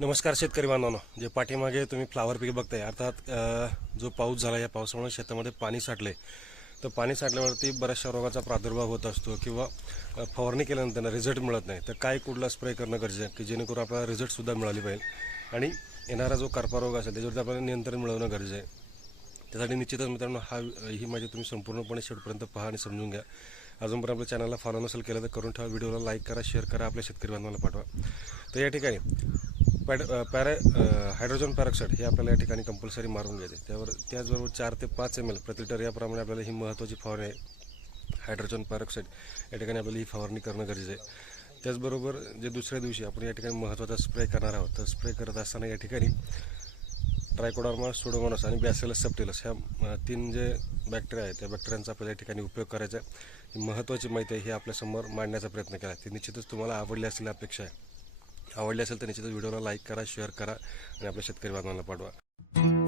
नमस्कार शेतकरी बांधवांनो. जे पाठीमागे तुम्ही फ्लावर पीक बघताय अर्थात जो पाऊस झाला या पावसामुळे शेतामध्ये पाणी साठले तर पाणी साठल्यावरती बऱ्याचशा रोगाचा प्रादुर्भाव होत असतो किंवा फवारणी केल्यानंतर रिझल्ट मिळत नाही. तर काय कुठला स्प्रे करणं गरजेचं आहे? की जेणेकरून आपल्याला रिझल्टसुद्धा मिळाली पाहिजे. आणि येणारा जो करपा असेल त्याच्यावरती आपल्याला नियंत्रण मिळवणं गरजेचं आहे. त्यासाठी निश्चितच मित्रांनो हा ही माझी तुम्ही संपूर्णपणे शेवटपर्यंत पहा आणि समजून घ्या. अजूनपर्यंत आपल्या चॅनलला फॉलो नसेल केलं तर करून ठेवा. व्हिडिओला लाईक करा शेअर करा आपल्या शेतकरी बांधवांना पाठवा. तर या ठिकाणी पॅड पॅरा हायड्रोजन पॅरॉक्साईड हे आपल्याला या ठिकाणी कंपल्सरी मारून घ्यायचे. त्यावर त्याचबरोबर चार ते पाच एम एल प्रतिटर याप्रमाणे आपल्याला ही महत्त्वाची फवारणी आहे. हायड्रोजन पॅरॉक्साईड या ठिकाणी आपल्याला ही फवारणी करणं गरजेचं आहे. त्याचबरोबर जे दुसऱ्या दिवशी आपण या ठिकाणी महत्त्वाचा स्प्रे करणार आहोत तर स्प्रे करत असताना या ठिकाणी ट्रायकोडॉर्मा सुडोमोनस आणि बॅसिलस सप्टेलस ह्या तीन जे बॅक्टेरिया आहेत त्या बॅक्टेरियांचा आपल्याला या ठिकाणी उपयोग करायचा आहे. ही महत्त्वाची माहिती आहे ही आपल्यासमोर मांडण्याचा प्रयत्न केला ती निश्चितच तुम्हाला आवडली असेल अपेक्षा आहे. आवडली असेल तर निश्चितच व्हिडिओला लाईक करा शेअर करा आणि आपल्या शेतकरी बांधवांना पाठवा.